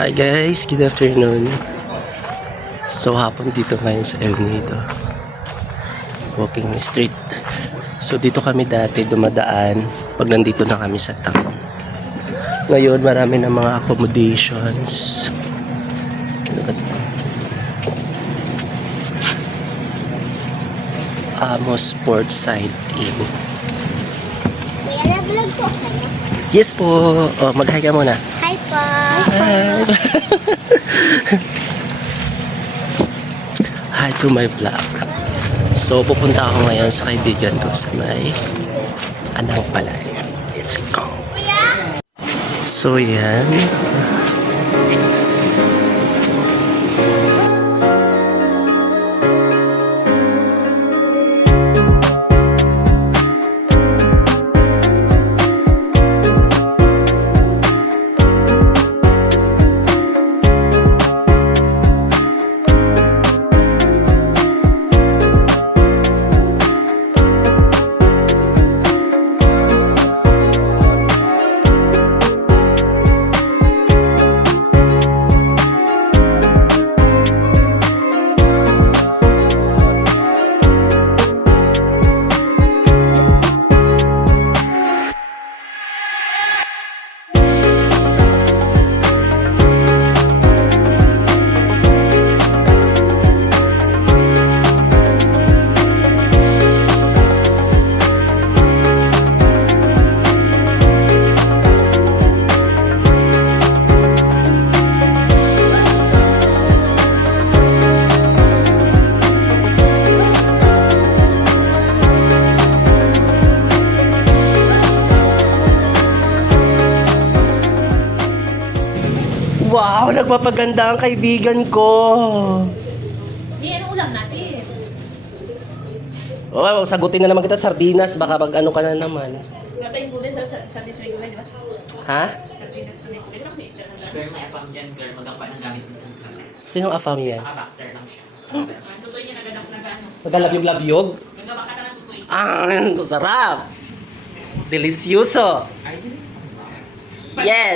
Hi guys, good afternoon. So hapon dito ngayon sa El Nido. Walking street. So dito kami dati dumadaan pag nandito na kami sa town. Ngayon marami na mga accommodations. Ba to? Amos Portside Inn. Kuya, na-vlog po kayo. Yes po. Oh, mag-hi ka muna. Hi po. Hi. Hi to my vlog. So, pupunta ako ngayon sa kaibigan ko sa may Anang Palay. Let's go. So, yan. Wow, nagpapaganda ang kaibigan ko. Di, ano ulam natin? Oh, sagutin na naman kita sardinas, baka pag ano ka na naman. Mapaibulan daw sa, sa district di ba? Ha? Sardinas ng Girl, may afam dyan, girl. Magapa ng gamit mo. Sinong afam yan? Saka boxer lang siya. Tutoy niya naganak na gano. Magalabyog-labyog? Nagawa ka na ng tutoy. Ah, ang sarap! Delicioso! Yes!